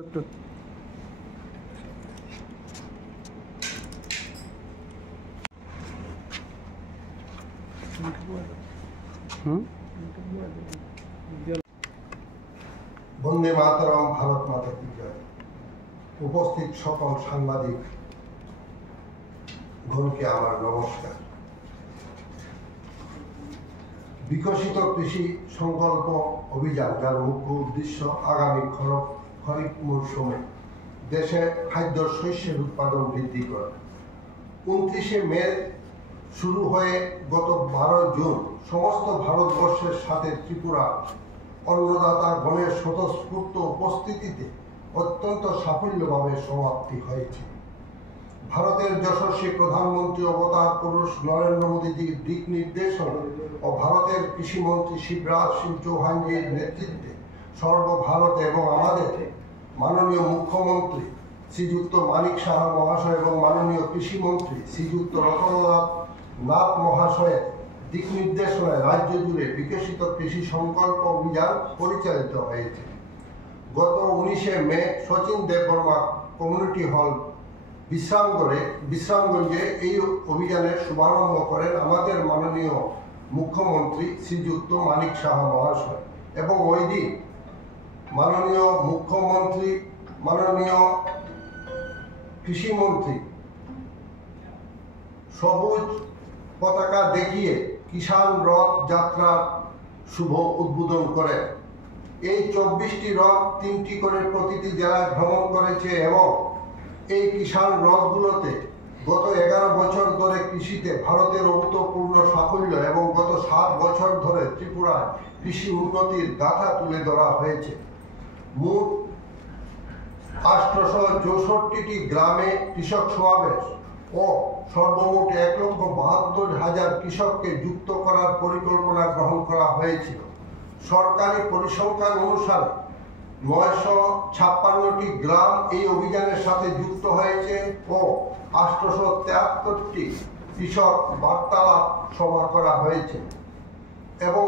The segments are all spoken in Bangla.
একটু বন্দে মাতরম, ভারত মাতা কি জয়। উপস্থিত সকল সাংবাদিক গণকে আমার নমস্কার। বিকশিত কৃষি সংকল্প অভিযান, যার মুখ্য উদ্দেশ্য আগামী খরিফ মৌসুমে দেশে খাদ্য শস্যের উৎপাদন বৃদ্ধি করা। 29শে মে শুরু হয়ে গত 12 জুন সমস্ত ভারতবর্ষের সাথে ত্রিপুরা অন্নদাতা গণের স্বতঃস্ফূর্ত উপস্থিতিতে অত্যন্ত সাফল্যভাবে সমাপ্তি হয়েছে। ভারতের যশস্বী প্রধানমন্ত্রী অবতার পুরুষ নরেন্দ্র মোদীজির দিক নির্দেশনা ও ভারতের কৃষিমন্ত্রী শিবরাজ সিং চৌহানজির নেতৃত্বে সর্বভারত এবং আমাদের মাননীয় মুখ্যমন্ত্রী শ্রীযুক্ত মানিক সাহা মহাশয় এবং মাননীয় কৃষিমন্ত্রী শ্রীযুক্ত রতনলাল নাথ মহাশয়ের দিক নির্দেশনায় রাজ্য জুড়ে বিকশিত কৃষি সংকল্প অভিযান পরিচালিত হয়েছে। গত 19শে মে শচীন দেববর্মা কমিউনিটি হল বিশ্রামগঞ্জে এই অভিযানের শুভারম্ভ করেন আমাদের মাননীয় মুখ্যমন্ত্রী শ্রীযুক্ত মানিক সাহা মহাশয়, এবং ওই দিন মাননীয় মুখ্যমন্ত্রী, মাননীয় কৃষিমন্ত্রী সবুজ পতাকা দেখিয়ে কিষাণ রথ যাত্রার শুভ উদ্বোধন করেন। এই 24টি রথ 3টি করে প্রতিটি জেলায় ভ্রমণ করেছে এবং এই কিষাণ রথগুলোতে গত 11 বছর ধরে কৃষিতে ভারতের অভূতপূর্ণ সাফল্য এবং গত 7 বছর ধরে ত্রিপুরায় কৃষি উন্নতির গাথা তুলে ধরা হয়েছে। মোট 864টি গ্রামে কৃষক সমাবেশ ও সর্বমোট 1,72,000 কৃষককে যুক্ত করার পরিকল্পনা গ্রহণ করা হয়েছিল। সরকারি পরিসংখ্যান অনুসারে 956টি গ্রাম এই অভিযানের সাথে যুক্ত হয়েছে ও 873টি কৃষক বার্তালাপ সভা করা হয়েছে এবং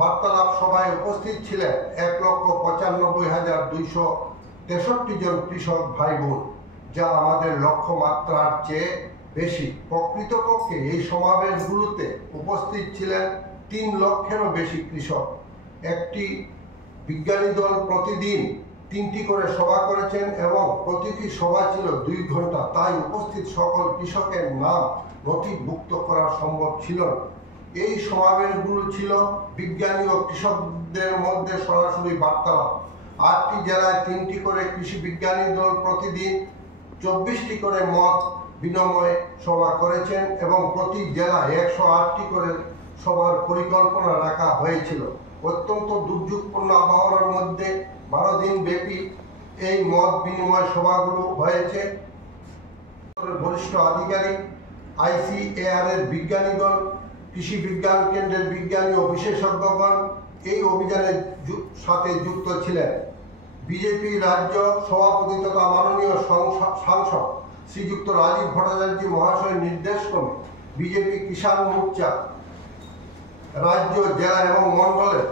বার্তালাপ সভায় উপস্থিত ছিলেন 1,95,263 জন কৃষক ভাই বোন, যা আমাদের লক্ষ্যমাত্রার চেয়ে বেশি। প্রকৃতপক্ষে এই সমাবেশগুলোতে উপস্থিত ছিলেন 3 লক্ষেরও বেশি কৃষক। একটি বিজ্ঞানী দল প্রতিদিন 3টি করে সভা করেছেন এবং প্রতিটি সভা ছিল 2 ঘন্টা। তাই উপস্থিত সকল কৃষকের নাম নথিভুক্ত করা সম্ভব ছিল না। এই সমাবেশগুলো ছিল বিজ্ঞানী ও কৃষকদের মধ্যে সরাসরি বার্তালাপ। 8টি জেলায় 3টি করে কৃষি বিজ্ঞানী দল প্রতিদিন 24টি করে মত বিনিময় সভা করেছেন এবং প্রতি জেলায় 108টি করে সভার পরিকল্পনা রাখা হয়েছিল। অত্যন্ত দুর্যোগপূর্ণ আবহাওয়ার মধ্যে 12 দিন ব্যাপী এই মত বিনিময় সভাগুলো হয়েছে। বরিষ্ঠ আধিকারিক, ICAR এর বিজ্ঞানীগণ, কৃষি বিজ্ঞান কেন্দ্রের বিজ্ঞানী ও বিশেষজ্ঞগণ এই অভিযানের সাথে যুক্ত ছিলেন। বিজেপি রাজ্য সভাপতি তথা মাননীয় সাংসদ শ্রীযুক্ত রাজীব ভট্টাচার্য মহাশয়ের নির্দেশক্রমে বিজেপি কিষাণ মোর্চা রাজ্য, জেলা এবং মন্ডলের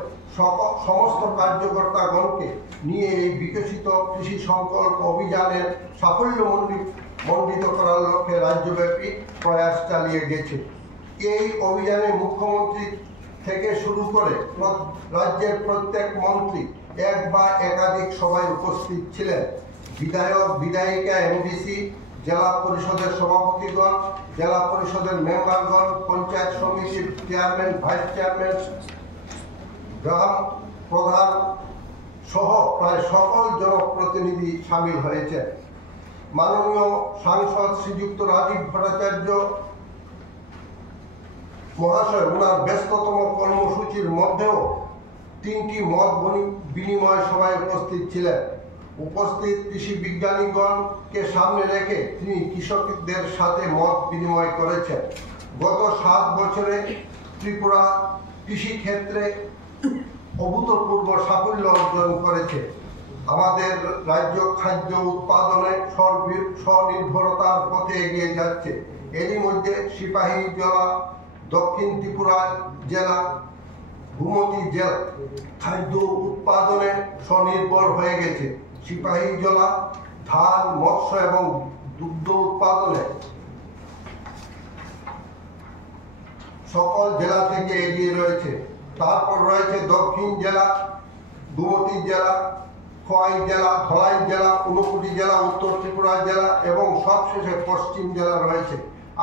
সমস্ত কার্যকর্তাগণকে নিয়ে এই বিকশিত কৃষি সংকল্প অভিযানের সাফল্য মণ্ডিত করার লক্ষ্যে রাজ্যব্যাপী প্রয়াস চালিয়ে গেছে। এই অভিযানে মুখ্যমন্ত্রী থেকে শুরু করে রাজ্যের প্রত্যেক মন্ত্রী এক বা একাধিক সভায় উপস্থিত ছিলেন। বিধায়ক, বিধায়িকা, এমডিসি, জেলা পরিষদের সভাপতিগণ, জেলা পরিষদের মেম্বারগণ, পঞ্চায়েত সমিতির চেয়ারম্যান, ভাইস চেয়ারম্যান, গ্রাম প্রধান সহ প্রায় সকল জনপ্রতিনিধি সামিল হয়েছে। মাননীয় সাংসদ শ্রীযুক্ত রাজীব ভট্টাচার্য মহাশয় ওনার ব্যস্ততম কর্মসূচির মধ্যেও 3টি মত বিনিময় সভায় উপস্থিত ছিলেন। উপস্থিত কৃষি বিজ্ঞানীগণকে সামনে রেখে তিনি কৃষকদের সাথে মত বিনিময় করেছেন। গত 7 বছরে ত্রিপুরা কৃষি ক্ষেত্রে অভূতপূর্ব সাফল্য অর্জন করেছে। আমাদের রাজ্য খাদ্য উৎপাদনে স্বনির্ভরতার পথে এগিয়ে যাচ্ছে। এরই মধ্যে সিপাহী জেলা, দক্ষিণ ত্রিপুরা জেলা, গোমতী জেলা খাদ্য উৎপাদনে স্বনির্ভর হয়ে গেছে। সিপাহীজলা, ধান, মৎস্য এবং দুগ্ধ উৎপাদনে সকল জেলা থেকে এগিয়ে রয়েছে। তারপর রয়েছে দক্ষিণ জেলা, গোমতী জেলা, খোয়াই জেলা, ধলাই জেলা, ঊনকোটি জেলা, উত্তর ত্রিপুরা জেলা এবং সবশেষে পশ্চিম জেলা রয়েছে।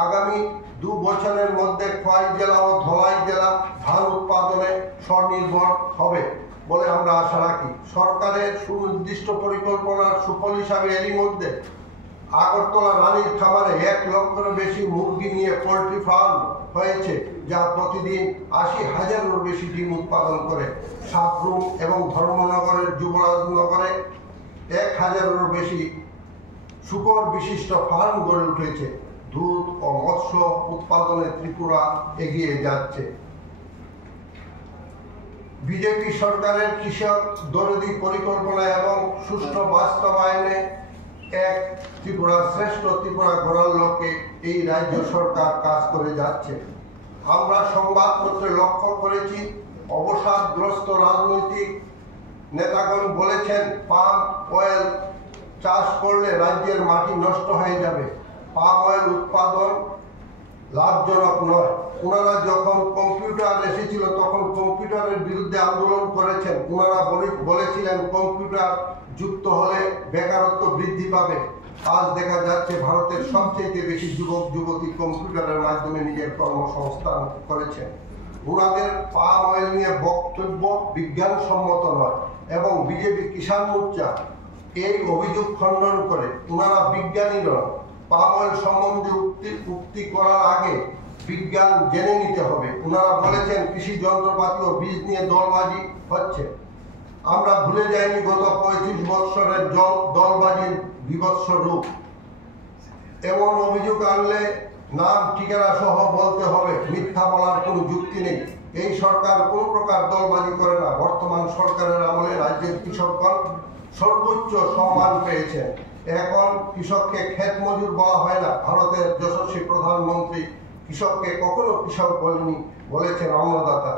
আগামী 2 বছরের মধ্যে খোয়াই জেলা ও ধলাই জেলা ধান উৎপাদনে স্বনির্ভর হবে বলে আমরা আশা রাখি। সরকারের সুনির্দিষ্ট পরিকল্পনার সুফল হিসাবে এরই মধ্যে আগরতলা রানীর খামারে 1 লক্ষেরও বেশি মুরগি নিয়ে পোল্ট্রি ফার্ম হয়েছে, যা প্রতিদিন 80,000-এরও বেশি ডিম উৎপাদন করে। সাবরুম এবং ধর্মনগরের যুবরাজনগরে 1,000-এরও বেশি শূকর বিশিষ্ট ফার্ম গড়ে উঠেছে। দুধ ও মৎস্য উৎপাদনে ত্রিপুরা এগিয়ে যাচ্ছে। বিজেপি সরকারের কৃষক দরদি পরিকল্পনা এবং সুষ্ঠু বাস্তবায়নে এক ত্রিপুরা শ্রেষ্ঠ ত্রিপুরা গড়ার লক্ষ্যে এই রাজ্য সরকার কাজ করে যাচ্ছে। আমরা সংবাদপত্রে লক্ষ্য করেছি, অবসাদগ্রস্ত রাজনৈতিক নেতাগণ বলেছেন পাম অয়েল চাষ করলে রাজ্যের মাটি নষ্ট হয়ে যাবে, পাম অয়েল উৎপাদন লাভজনক নয়। ওনারা যখন কম্পিউটার এসেছিল তখন কম্পিউটারের বিরুদ্ধে আন্দোলন করেছেন। ওনারা বলেছিলেন কম্পিউটার যুক্ত হলে বেকারত্ব বৃদ্ধি পাবে। আজ দেখা যাচ্ছে ভারতের সবচেয়ে বেশি যুবক যুবতী কম্পিউটারের মাধ্যমে নিজের কর্মসংস্থান করেছেন। ওনাদের পাম অয়েল নিয়ে বক্তব্য বিজ্ঞানসম্মত নয় এবং বিজেপি কিষাণ মোর্চা এই অভিযোগ খণ্ডন করে। ওনারা বিজ্ঞানী নয়। পাম অয়েল সম্বন্ধে উক্তি করার আগে বিজ্ঞান জেনে নিতে হবে। ওনারা বলেছেন কৃষি যন্ত্রপাতি ও বীজ নিয়ে দলবাজি হচ্ছে। আমরা ভুলে যাইনি গত 35 বৎসরের দলবাজির বিভৎস রূপ। এমন অভিযোগ আনলে নাম ঠিকানা সহ বলতে হবে, মিথ্যা বলার কোনো যুক্তি নেই। এই সরকার কোন প্রকার দলবাজি করে না। বর্তমান সরকারের আমলে রাজ্যের কৃষকগণ সর্বোচ্চ সম্মান পেয়েছেন। এখন কৃষককে ক্ষেত মজুর বলা হয় না। ভারতের যশস্বী প্রধানমন্ত্রী কৃষককে কখনো কৃষক বলেনি, বলেছেন অন্নদাতা।